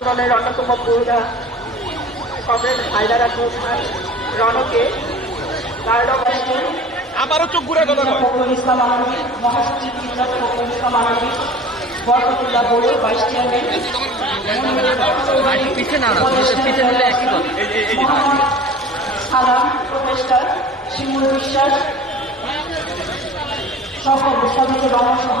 দলের অন্যতম পুরোধা কমরেড হায়দার রণকে আবারও চোখ ঘুরে কথা ফখরুল ইসলাম আলমী মহাসচিব ইন্দাস ফখরুল ইসলাম আলমী বরকতুল্লাহ বড়ু ভাইস চেয়ারম্যান পিছনে না পিছনে হলে একই কথা। এই যে এই সালাম প্রফেসর শিমুল বিশ্বাস সকল সদস্য বাংলা সহ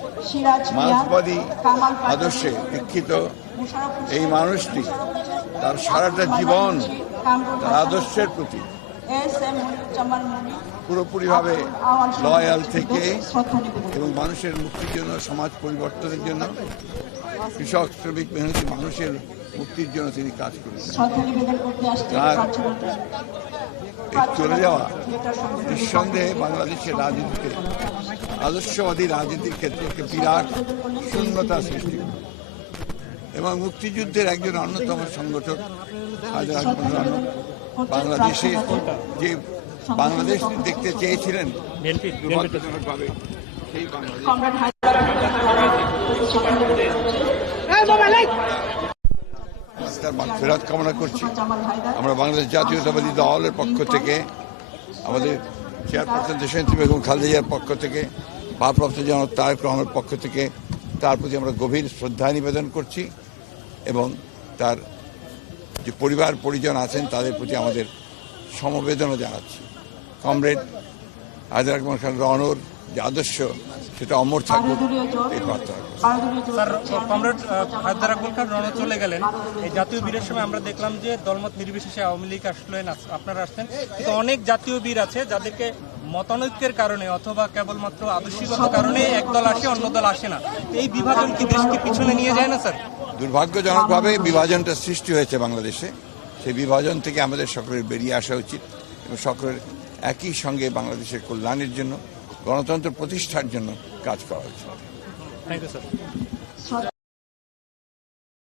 মার্ক্সবাদী আদর্শে দীক্ষিত এই মানুষটি তার সারাটা জীবন তার আদর্শের প্রতি পুরোপুরিভাবে লয়াল থেকে এবং মানুষের মুক্তির জন্য সমাজ পরিবর্তনের জন্য কৃষক শ্রমিক মেহনতি মানুষের মুক্তির জন্য তিনি কাজ করেছেন। চলে যাওয়া নিঃসন্দেহে বাংলাদেশের রাজনীতিতে আদর্শবাদী রাজনীতির ক্ষেত্রে বিরাট শূন্যতা সৃষ্টি করে। এবং মুক্তিযুদ্ধের একজন অন্যতম সংগঠক বাংলাদেশে যে বাংলাদেশ দেখতে চেয়েছিলেন দুর্ভাগ্যজনকভাবে সেই বাংলাদেশ। তার ফেরত কামনা করছি। আমরা বাংলাদেশ জাতীয়তাবাদী দলের পক্ষ থেকে আমাদের চেয়ারপারসন দেশান্তী বেগম খালেদার পক্ষ থেকে ভারপ্রাপ্ত জনক তারেক রহমানের পক্ষ থেকে তার প্রতি আমরা গভীর শ্রদ্ধা নিবেদন করছি। এবং তার যে পরিবার পরিজন আছেন তাদের প্রতি আমাদের সমবেদনা জানাচ্ছি। কমরেড হায়দার আকবর খান রনর যে আদর্শ সেটা অমর থাকুক এই কমরেড হায়দার খান রণ চলে গেলেন। এই জাতীয় বীরের সময় আমরা দেখলাম যে দলমত নির্বিশেষে আওয়ামী লীগ আসলেন আস- আপনারা আসছেন। কিন্তু অনেক জাতীয় বীর আছে যাদেরকে মতানৈক্যের কারণে অথবা কেবলমাত্র আদর্শিকত কারণে এক দল আসে অন্য দল আসে না। এই বিভাজন কি দেশকে পিছনে নিয়ে যায় না স্যার? দুর্ভাগ্যজনকভাবে বিভাজনটা সৃষ্টি হয়েছে বাংলাদেশে। সেই বিভাজন থেকে আমাদের সকলের বেরিয়ে আসা উচিত এবং সকলের একই সঙ্গে বাংলাদেশের কল্যাণের জন্য গণতন্ত্র প্রতিষ্ঠার জন্য কাজ করা উচিত। Thank you sir